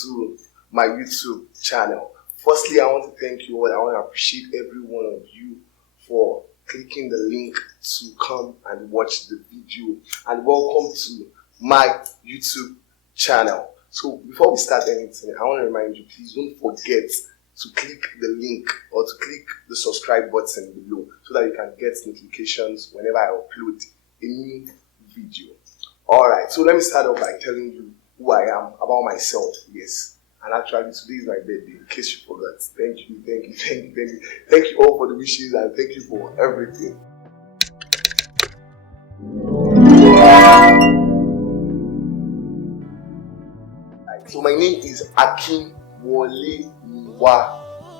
to my YouTube channel. Firstly, I want to thank you all. I want to appreciate every one of you for clicking the link to come and watch the video, and welcome to my YouTube channel. So before we start anything, I want to remind you, please don't forget to click the link or to click the subscribe button below so that you can get notifications whenever I upload a new video. Alright, so let me start off by telling you who I am, about myself. Yes, and actually today is my birthday, in case you forgot. Thank you all for the wishes, and thank you for everything. So my name is Akinwole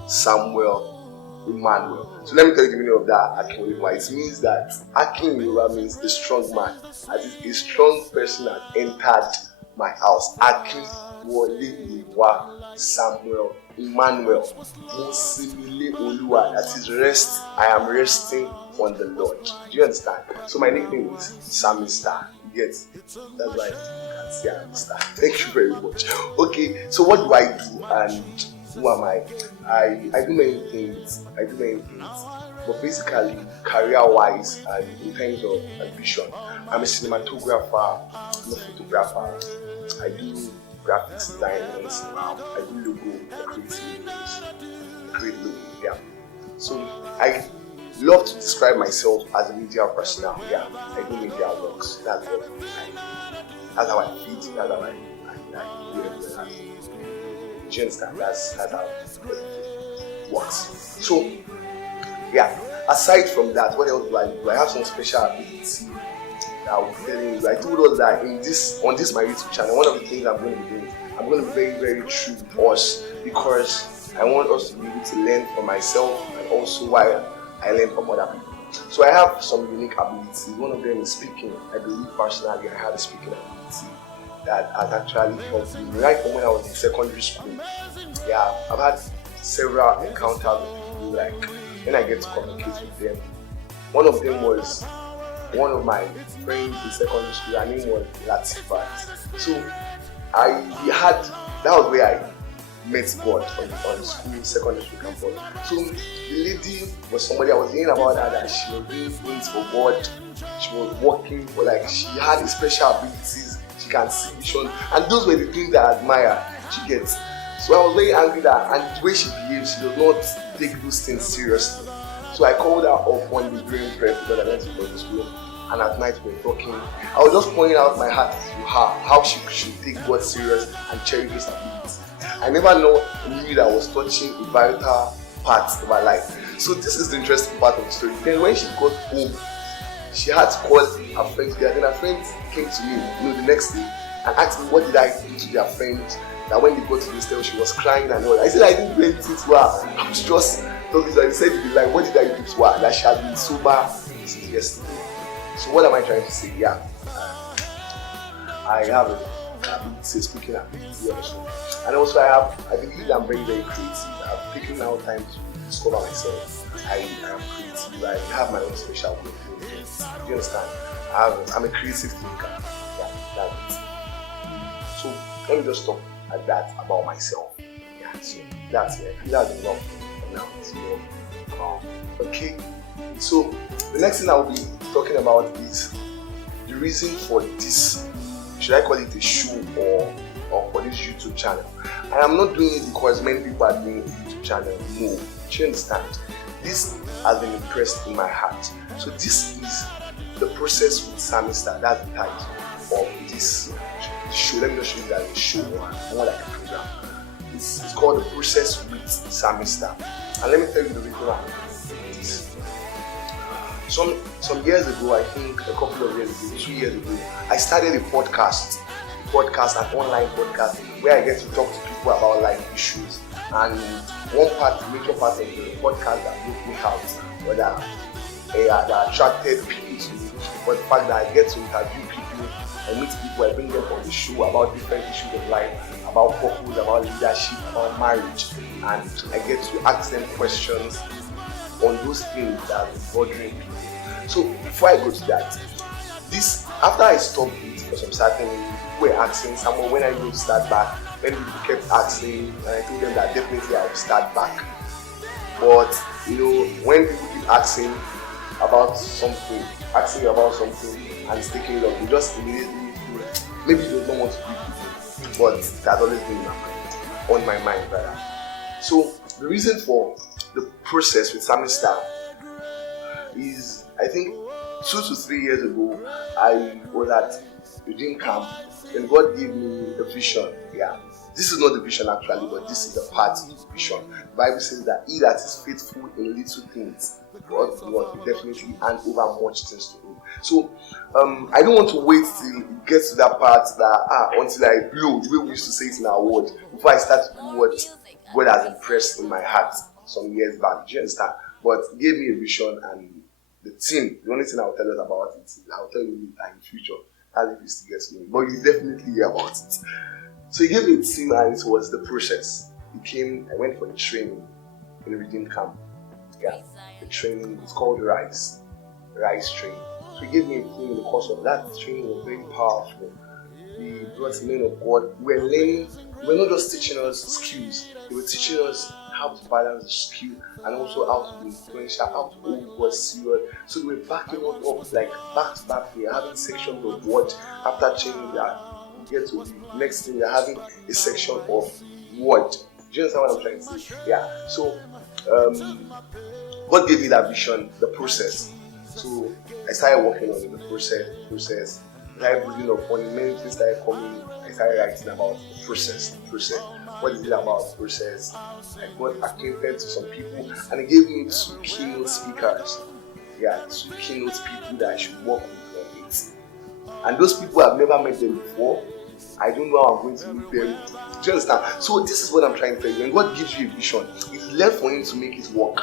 Samuel Emmanuel. So let me tell you the meaning of that Akinwole. It means that Akin in Yoruba means a strong man. As if a strong person has entered my house. Akinwole Samuel Emmanuel. Mosimile Oluwa. That is rest. I am resting on the Lord. Do you understand? So my nickname is Sammy-Star. Yes, that's why you can see I'm a star. Thank you very much. Okay, so what do I do and who am I? I do many things. But basically, career-wise and in terms of ambition, I'm a cinematographer, I'm a photographer, I do graphics design, I do logo, create logo, yeah. So I love to describe myself as a media personnel. Yeah, I do media works. That's how I feel. That's how I do it. Do you understand? That's how it works. So, yeah. Aside from that, what else do I do? I have some special ability that I will be telling you. I told us that on this my YouTube channel, one of the things I'm going to be doing, I'm going to be very, very true with us, because I want us to be able to learn from myself, and also while I learn from other people. So I have some unique abilities. One of them is speaking. I believe personally I have a speaking ability that has actually helped me right from when I was in secondary school. Yeah, I've had several encounters with people, like when I get to communicate with them. One of them was one of my friends in secondary school. Her name was Latifat. So that was where I met God on school, secondary school campus. So the lady was somebody I was hearing about her, that she was doing things for God. She was working, but like she had special abilities. She can see vision, and those were the things that I admire. She gets. So I was very angry that, and the way she behaves, she does not take those things seriously. So I called her up one day during prayer because I went to the school, and at night we were talking. I was just pointing out my heart to her, how she should take God serious and cherish those abilities. I never knew that I was touching a vital part of my life. So this is the interesting part of the story. Then when she got home, she had to call her friends together. Then her friends came to me, the next day, and asked me what did I do to their friends. That when they got to the hotel, she was crying and all. I said I didn't do anything to her. I was just talking to her. They said, like, what did I do to her? That she had been sober since yesterday. So what am I trying to say? Yeah, I have a speaking ability also. And also I believe I'm very, very creative. I've taken out time to discover myself. I am creative. I have my own special way of doing things. Do you understand? I'm a creative thinker. Yeah, that's it. So let me just talk at that about myself. Yeah, so that's it. That's enough for now. So, okay. So the next thing I'll be talking about is the reason for this. Should I call it a show or for this YouTube channel? And I'm not doing it because many people are doing a YouTube channel. No, do you understand? This has been impressed in my heart. So this is the process with Sammy-Star. That's the title of this show. Let me just show you that a show or more like a program. It's called The Process with Sammy-Star. And let me tell you the reason why I'm doing this. Some years ago, I think a couple of years ago, 2 years ago, I started a podcast, an online podcast, where I get to talk to people about life issues. And one major part of the podcast that broke me out, or that attracted people to me, was the fact that I get to interview people and meet people. I bring them on the show about different issues of life, about purpose, about leadership, about marriage, and I get to ask them questions on those things that are bothering people. So before I go to that, this after I stopped it for some certain reason, people were asking someone when I going to start back. Many people kept asking, and I told them that definitely I will start back. But when people keep asking about something, and it's taking long, you just immediately feel maybe you don't want to do it, but that's always been on my mind, brother. So the reason for the process with Psalmist Star is, I think 2 to 3 years ago, I was at Redeem Camp, and God gave me a vision. Yeah, this is not the vision actually, but this is the part of the vision. The Bible says that he that is faithful in little things, God will definitely hand over much things to him. So I don't want to wait till it gets to that part that until I blow, the way we used to say it in our word, before I start to do what God has impressed in my heart some years back. Do you understand? But he gave me a vision, and the team, the only thing I'll tell us about it is I'll tell you in the future as if you still get to me, but you definitely hear about it. So he gave me a team, and it was the process. I went for the training in the Redeem Camp. Yeah, the training is called Rise training. So he gave me a team in the course of that training. Was very powerful. He brought men of God. We were learning. They were not just teaching us skills, they were teaching us how to balance the skill and also how to be influential, how to hold God serious. So they were backing us up, like back to back. We are having sections of what after training that we get to the next thing, we are having a section of what. Do you understand what I'm trying to say? Yeah. So God gave me that vision, the process. So I started working on the process. I building up on many things started coming. I started writing about the process. What is it about the process? I got acquainted to some people, and it gave me 2 keynote speakers. Yeah, 2 keynote people that I should work with on it. And those people, I've never met them before. I don't know how I'm going to meet them. Do you understand? So this is what I'm trying to tell you. When God gives you a vision, it's left for him to make it work.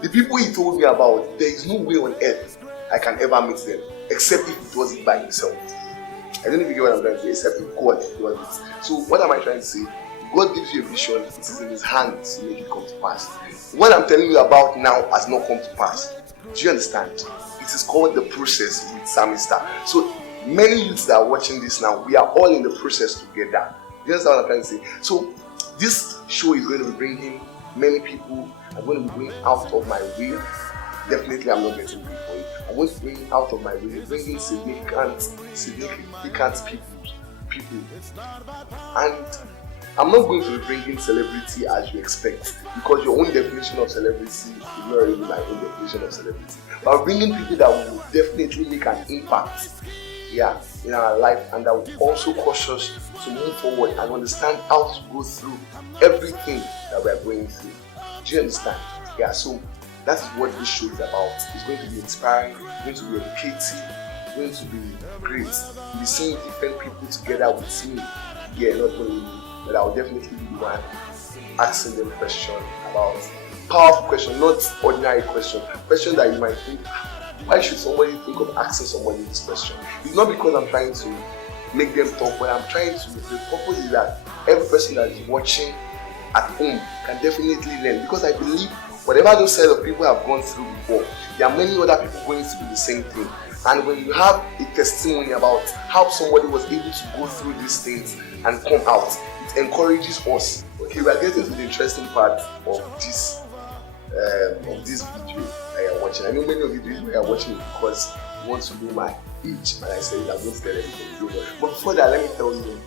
The people he told me about, there is no way on earth I can ever meet them, except if it was by himself. I don't know if you get what I'm trying to say, except if God does it. So what am I trying to say? God gives you a vision, it is in his hands to make it come to pass. What I'm telling you about now has not come to pass. Do you understand? It is called the process with Psalmist Star. So many youths that are watching this now, we are all in the process together. Do you understand what I'm trying to say? So this show is going to be bringing many people. I'm going to be going out of my way. Definitely I'm not getting paid for it. I'm going to bring out of my way, bringing significant people. And I'm not going to be bringing celebrity as you expect, because your own definition of celebrity is not really my own definition of celebrity. But I'm bringing people that will definitely make an impact, in our life, and that will also cause us to move forward and understand how to go through everything that we are going through. Do you understand? So that is what this show is about. It's going to be inspiring, it's going to be educative, it's going to be great. You'll be seeing different people together with me. Not only me, but I'll definitely be the one asking them questions about powerful questions, not ordinary questions. Questions that you might think, why should somebody think of asking somebody this question? It's not because I'm trying to make them talk, but I'm trying to, the purpose is that every person that is watching at home can definitely learn, because I believe whatever those set of people have gone through before, there are many other people going through the same thing. And when you have a testimony about how somebody was able to go through these things and come out, it encourages us. Okay, we are getting to the interesting part of this video that you are watching. I know many of you are watching it because you want to know my age, and I said I'm going to tell everybody. But before that, let me tell you,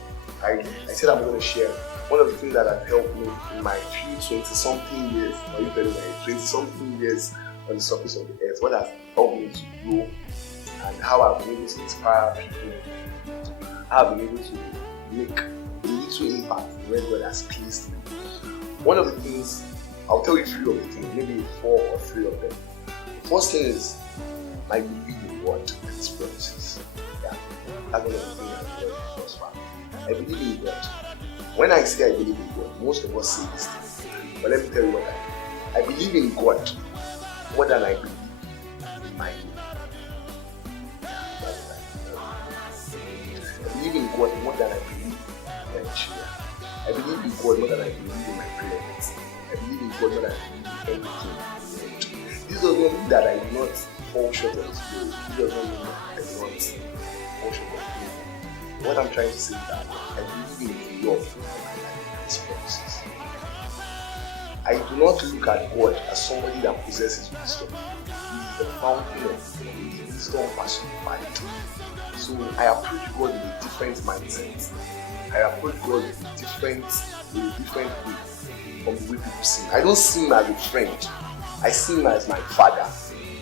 I said I'm going to share one of the things that have helped me in my few 20-something years, or you better 20-something years on the surface of the earth, what has helped me to grow, and how I've been able to inspire people, how I've been able to make a little impact where God has placed me. One of the things, I'll tell you 3 of the things, maybe 4 or 3 of them. The first thing is, I believe in God and His promises. That's one of the things I've learned thus far. I believe in God. When I say I believe in God, most of us say this thing. But let me tell you what I believe in God more than I believe in my name. I believe in God more than I believe in Nigeria. I believe in God more than I believe in my parents. I believe in God more than I believe in everything. This is does not mean that I do not fall short of His glory. It does not mean that I do not fall short of Him. What I'm trying to say is that I believe in the love and His promises. I do not look at God as somebody that possesses wisdom. He is the fountain of wisdom personified. So I approach God with a different mindset. I approach God with a different way from the way people see him. I don't see him as a friend. I see him as my father.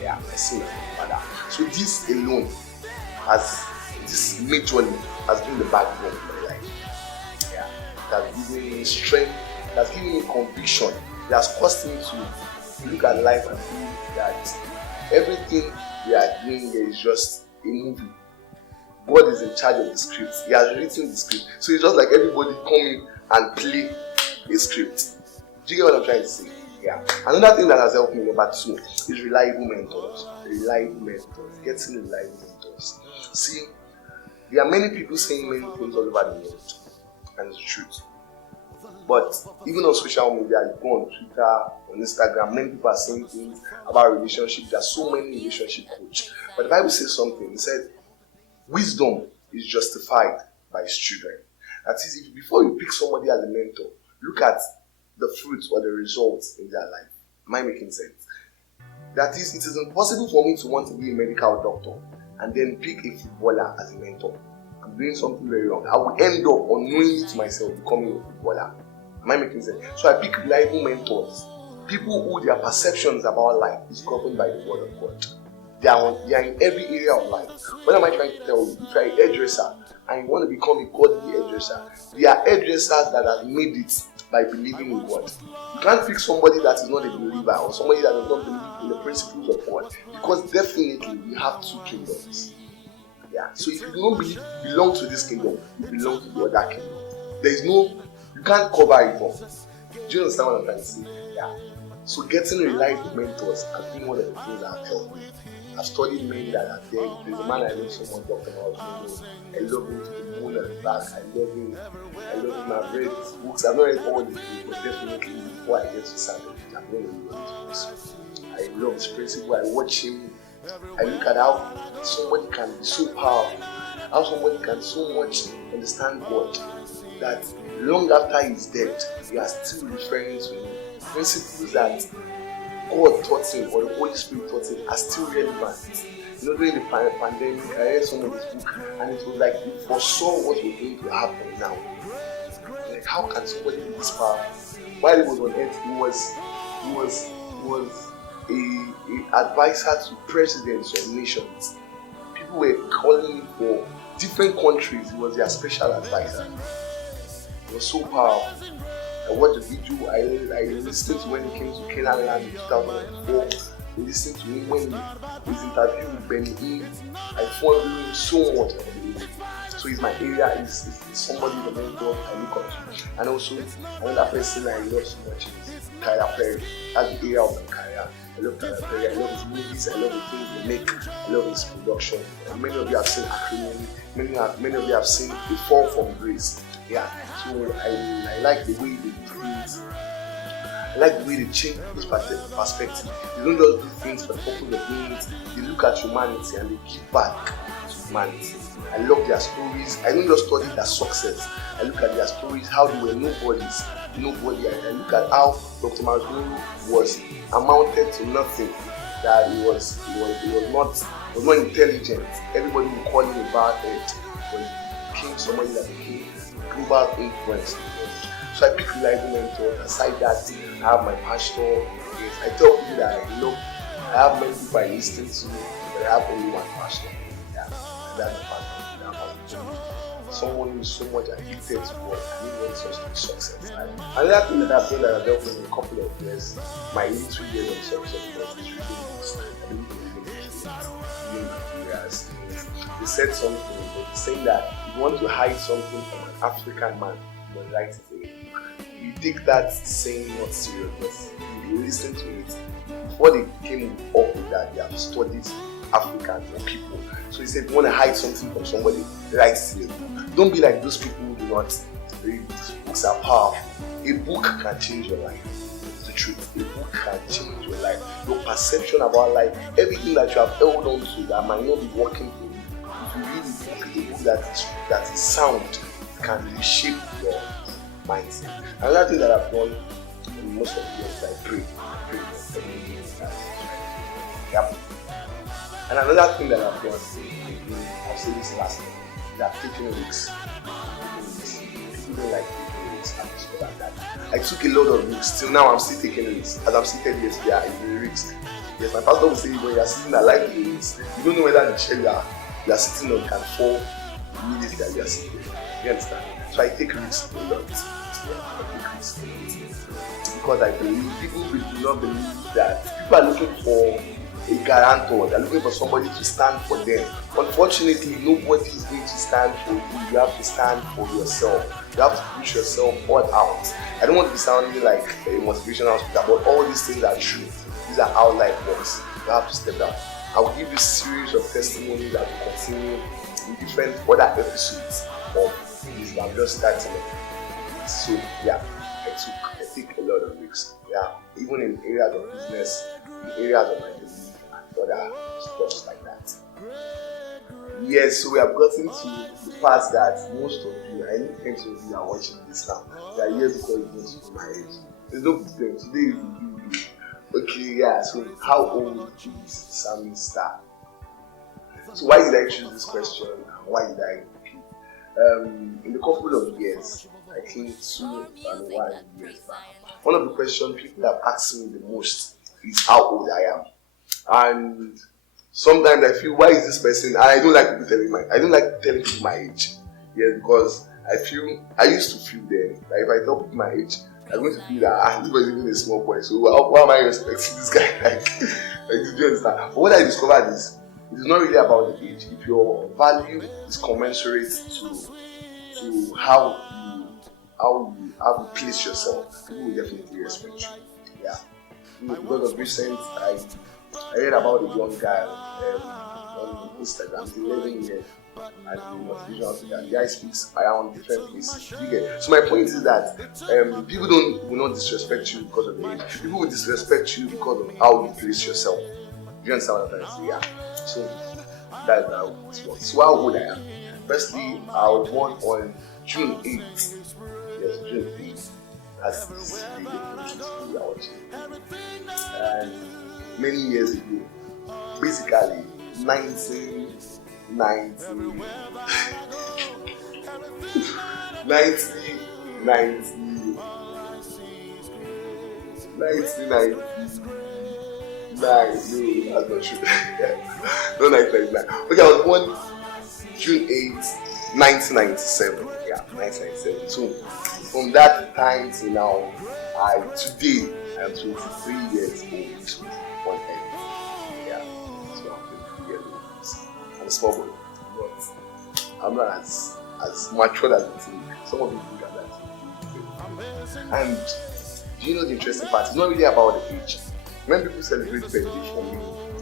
Yeah, I see him as my father. So this alone this majorly has been the backbone of my life. Yeah, it has given me strength, it has given me conviction. It has caused me to look at life and feel that everything we are doing here is just a movie. God is in charge of the script. He has written the script. So it's just like everybody come in and play a script. Do you get what I'm trying to say? Yeah. Another thing that has helped me, number 2, is reliable mentors. Reliable mentors. Getting reliable mentors. See, there are many people saying many things all over the world. And it's the truth. But even on social media, you go on Twitter, on Instagram, many people are saying things about relationships. There are so many relationship coaches. But the Bible says something. It said, wisdom is justified by its children. That is, before you pick somebody as a mentor, look at the fruits or the results in their life. Am I making sense? That is, it is impossible for me to want to be a medical doctor and then pick a footballer as a mentor. I'm doing something very wrong. I will end up unknowingly to myself becoming a footballer. Am I making sense? So I pick reliable mentors. People who their perceptions about life is governed by the word of God. They are in every area of life. What am I trying to tell you? If you're a hairdresser and you want to become a godly hairdresser, there are hairdressers that have made it by believing in God. You can't pick somebody that is not a believer or somebody that does not believe in the principles of God, because definitely we have two kingdoms. Yeah. So if you don't belong to this kingdom, you belong to the other kingdom. You can't cover it up. Do you understand what I'm trying to say? Yeah. So getting reliable mentors has been one of the things that have helped me. I've studied men that are there. There's a man I know so much, Dr. Malcolm. I love him to the moon and back. I love him. I've read his books. I've not read all the books, but definitely before I get to Saturday, I'm going to read his books. I love his principle. I watch him. I look at how somebody can be so powerful, how somebody can so much understand God, that long after he's dead, we are still referring to him. Principles that God taught him or the Holy Spirit taught him are still relevant. During the pandemic, I read some of his book and it was like he foresaw what was going to happen now. Like, how can somebody be this powerful? While he was on earth, he was a advisor to presidents of nations. People were calling him for different countries. He was their special advisor. He was so powerful. I watched the video. I listened to when he came to Canaan land in 2004. I listened to him when his interview with Benny Hinn. I followed him so much. So he's my area. He's somebody the mentor I look up to. And also another person I love so much is Tyler Perry. That's the area of my career. I love Tyler Perry. I love his movies. I love the things they make. I love his production. And many of you have seen Acrimony. Many of you have seen The Fall from Grace. Yeah. So I like the way they do things. I like the way they change his perspective. They don't just do things for the purpose of doing it. They look at humanity and they give back to humanity. I love their stories. I don't just study their success. I look at their stories, how they were nobodies. Nobody. I look at how Dr. Malcolm was amounted to nothing. That he was not intelligent. Everybody would call him a bad head, but he became somebody that became global influence. So I pick reliable mentors. Aside that, I have my pastor. Yes, I tell people that I have many people I listen to, but I have only one pastor. Yeah, and that's my pastor. Someone who is so much addicted to God and he wants us to be successful. Another thing that I've done that I've helped me in a couple of years, my little years of success was reading books. I believe in materials. They said something, but saying that if you want to hide something from an African man, you must write it in a book. You take that saying not serious. You listen to it. Before they came up with that, they have studied Africans or people. So he said, if you want to hide something from somebody, write it in a book. Don't be like those people who do not read. Books are powerful. A book can change your life. It's the the truth. A book can change your life, your perception about life, everything that you have held on to that might not be working for you. If you read a book that is sound, can reshape your mindset. Another thing that I've done in most of the years, I pray for everything that. Yep. And another thing that I've done, I've said this last time, is I've taken risks. People don't like taking risks. I've discovered that. I took a lot of risks. Till now, I'm still taking risks. As I'm seated here today, it's a risk. Yes, my pastor will say, when you're sitting there, life is a risk. You don't know whether the chair you are sitting on can fall immediately that you are sitting. You understand? So I take risks a lot. I take risks a lot. Because I believe, people do not believe that. People are looking for a guarantor, they're looking for somebody to stand for them. Unfortunately, nobody is going to stand for you. You have to stand for yourself. You have to push yourself all out. I don't want to be sounding like a motivational speaker, but all these things are true. These are how life works. You have to step down. I will give you a series of testimonies that will continue in different other episodes of this. I'm just starting it. So yeah, I take a lot of risks. Yeah, even in areas of business, in areas of my business. Other stuff like that. Yes, so we have gotten to the part that most of you, I think many of you are watching this now. They are here because you want to be my age. There's no problem. Today okay, yeah, so how old is Sammy Star? So why did I choose this question and why did I pick it? In a couple of years, I think 2 and 1 years back, one of the questions people have asked me the most is how old I am. And sometimes I feel, why is this person? And I don't like people telling people my age. Yeah, because I used to feel then that if I tell people my age, I'm going to feel that this was even a small boy. So why am I respecting this guy? Like, do you understand? But what I discovered is, it is not really about the age. If your value is commensurate to how you place yourself, people will definitely respect you. Yeah. Because of recent, I read about a young guy on Instagram, he's 11 years, and he was visual to that. The guy speaks around different places. So my point is that people will not disrespect you because of the age. People will disrespect you because of how you place yourself. Do you understand what I'm trying to say? Yeah. So that's how it works. So how old I am? Firstly, I was born on June 8th. Yes, June 8th. That's this video we are watching. And many years ago, basically 1999. Okay, I was born June 8th, 1997. Yeah, 1997. So from that time to now, today I am 23 years old on earth. Yeah, so I'm 23 years old. I'm a small boy, but I'm not as mature as you think. Some of you think I'm that. And do you know the interesting part? It's not really about the age. When people celebrate birthday for me,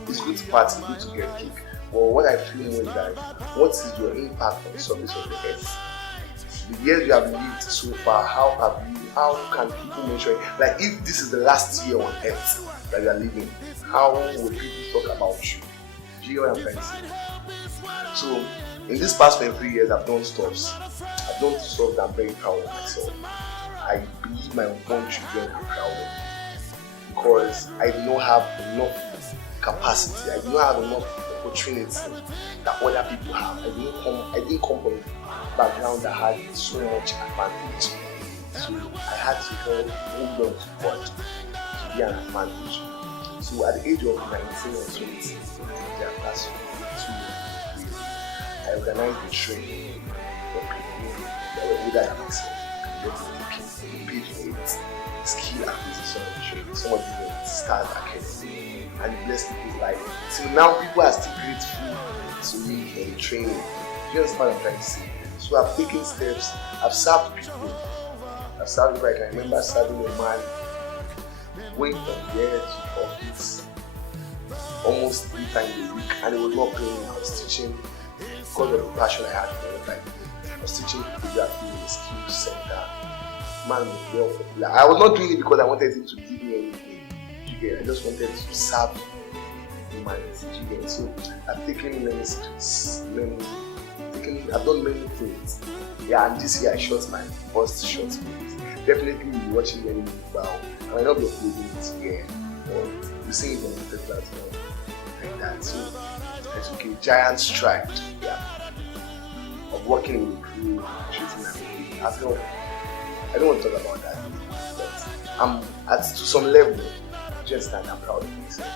it's good to party, good to get cake. But what I feel more is that, what is your impact on the surface of the earth? The years you have lived so far, how can people measure it? Like, if this is the last year on earth that you are living, how will people talk about you? Do you know what I'm trying to say? So, in this past 23 years, I've done stuff that I'm very proud of myself. I believe my unborn children are proud of me. Because I do not have enough capacity, I do not have enough opportunity that other people have. I didn't come from a background that had so much advantage. So I had to hold on to God to be an advantage. So at the age of 19 or 20, that's 2 years, I organized a training for people that were older than myself. They paid for it. Skill acquisition training. Some of you know Stars Academy, and it blessed people's life. So now people are still grateful to me for the training. Do you understand what I'm trying to say? So I've taken steps, I've served people. I can remember serving a man going from there to office almost 3 times a week, and it was not paying. I was teaching because of the passion I had for it. I was teaching photography in a skill center. man was well popular. I was not doing it because I wanted him to give me anything. I just wanted to serve humanity. So I've taken many streets, I've done many things. Yeah, and this year I shot my first short movie. Definitely you'll be watching many people. I might not be uploading it here, but you see it on the platform like that. So it's okay. Giant stride. Yeah. Of working with crew, shooting and I don't want to talk about that, but I'm to some level, just that I'm proud of myself.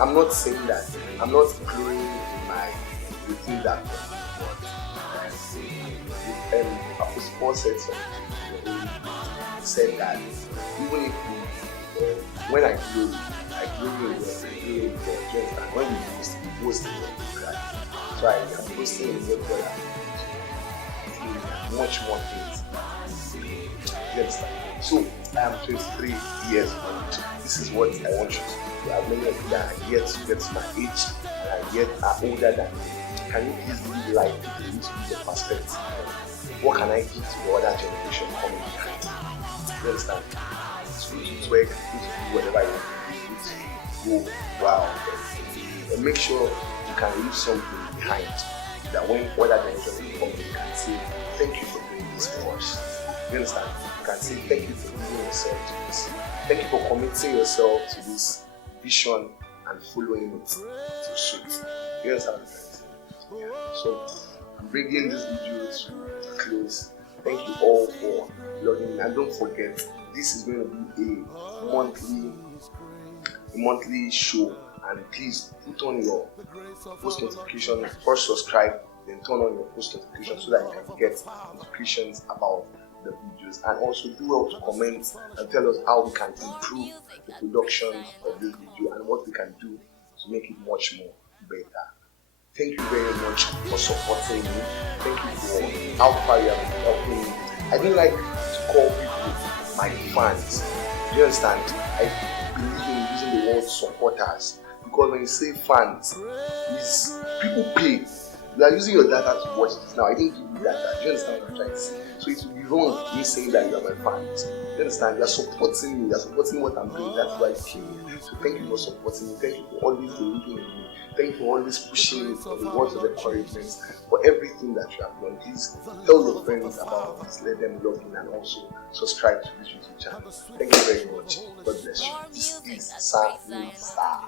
I'm not saying that, I'm not glowing in the things that Apostle Paul said something. He said that even if when I glow in God, just that when we boast in God, so I am boasting in God, much more things. You understand? So I am 23 years old. This is what I want you to do. I have many of you that are yet to get to my age and are yet older than me. Can you please live life with the perspective? What can I give to the other generation coming behind? You understand? It's good to work, it's good to do whatever you want to do, go wow. And make sure you can leave something behind that when other generation come, you can say, thank you for doing this for us. You understand? You can say thank you for giving yourself to this. Thank you for committing yourself to this vision and following it to suit. You understand? Yeah. So I'm bringing this video to a close. Thank you all for logging in, and don't forget this is going to be a monthly show. And please put on your post notification. First subscribe, then turn on your post notification so that you can get notifications about the videos. And also do well to comment and tell us how we can improve the production of this video and what we can do to make it much more better. Thank you very much for supporting me. Thank you for how far you have been helping me. I don't like to call people my fans. Do you understand? I believe in using the word supporters. Because when you say fans, people pay. You are using your data to watch this now. I didn't give you data. Do you understand what I'm trying to say? So it would be wrong me saying that you are my fans. You understand? You are supporting me. You are supporting what I'm doing. That's why you came here. So thank you for supporting me. Thank you for always believing in me. Thank you for always pushing me for the words of encouragement, for everything that you have done. Please tell your friends about this. Let them log in and also subscribe to this YouTube channel. Thank you very much. God bless you. This is Sam Star.